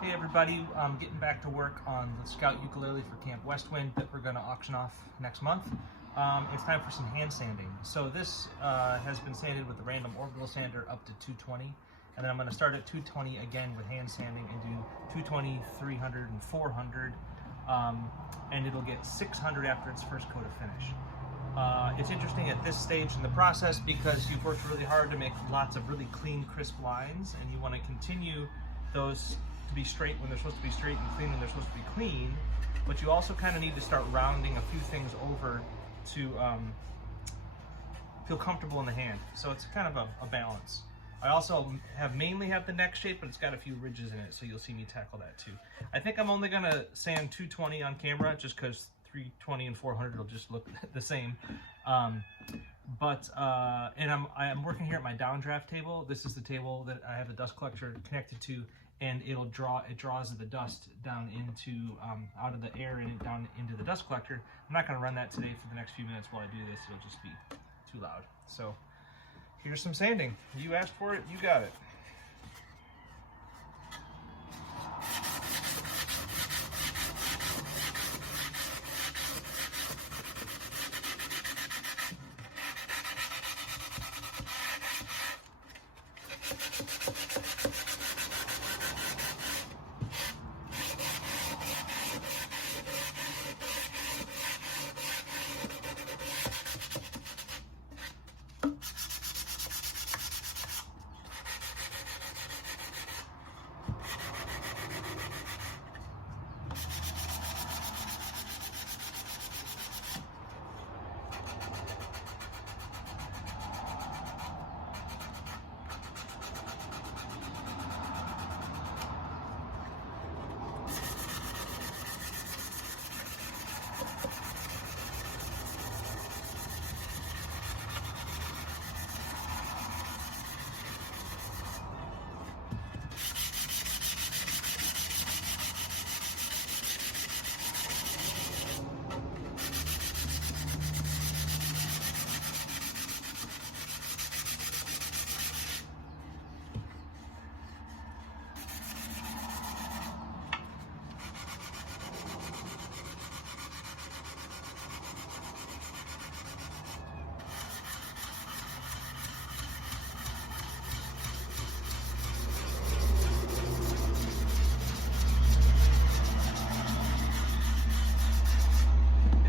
Hey everybody, I'm getting back to work on the Scout ukulele for Camp Westwind that we're going to auction off next month. It's time for some hand sanding. So this has been sanded with the random orbital sander up to 220, and then I'm going to start at 220 again with hand sanding and do 220, 300, and 400, and it'll get 600 after its first coat of finish. It's interesting at this stage in the process because you've worked really hard to make lots of really clean, crisp lines, and you want to continue those to be straight when they're supposed to be straight and clean when they're supposed to be clean, but you also kind of need to start rounding a few things over to feel comfortable in the hand. So it's kind of a balance. I also mainly have the neck shape, but it's got a few ridges in it, so you'll see me tackle that too. I think I'm only gonna sand 220 on camera just because 320 and 400 will just look the same. And I'm working here at my downdraft table. This is the table that I have the dust collector connected to, and it draws the dust down into out of the air and down into the dust collector. I'm not going to run that today for the next few minutes while I do this. It'll just be too loud. So here's some sanding. You asked for it, you got it.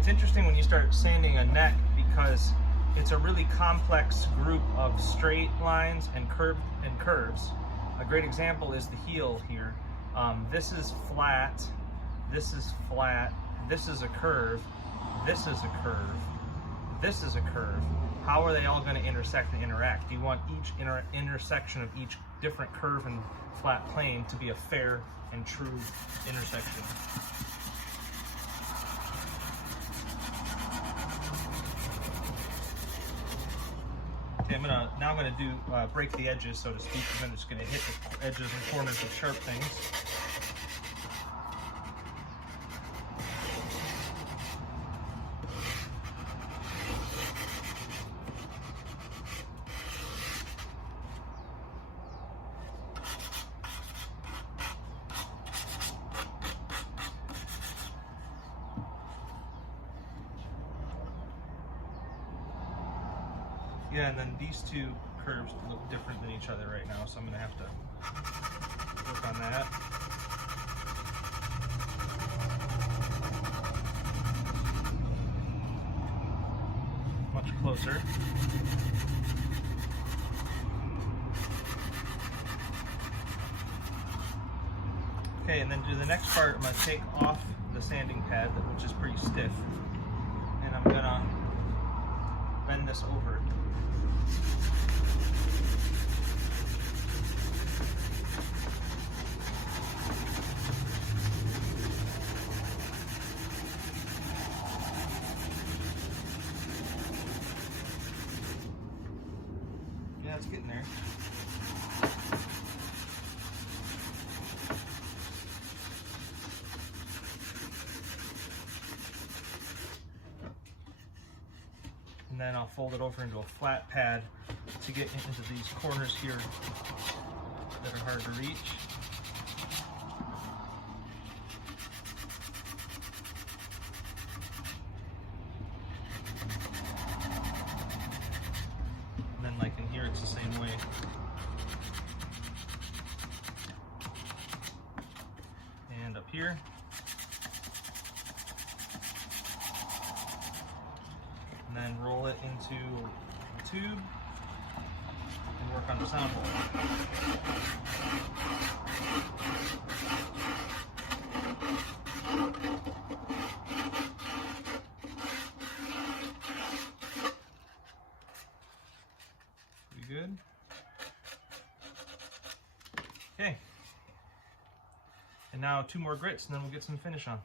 Interesting when you start sanding a neck because it's a really complex group of straight lines and curves. A great example is the heel here. This is flat, this is flat, this is a curve, this is a curve, this is a curve. How are they all going to intersect and interact? You want each intersection of each different curve and flat plane to be a fair and true intersection. Okay, I'm gonna do break the edges, so to speak, and then it's gonna hit the edges and corners of sharp things. Yeah, and then these two curves look different than each other right now, so I'm going to have to work on that. Much closer. Okay, and then to the next part, I'm going to take off the sanding pad, which is pretty stiff, and I'm going to bend this over. Yeah, it's getting there. And then I'll fold it over into a flat pad to get into these corners here that are hard to reach. here. And then roll it into the tube and work on the sound hole. Pretty good. Okay. And now 2 more grits and then we'll get some finish on.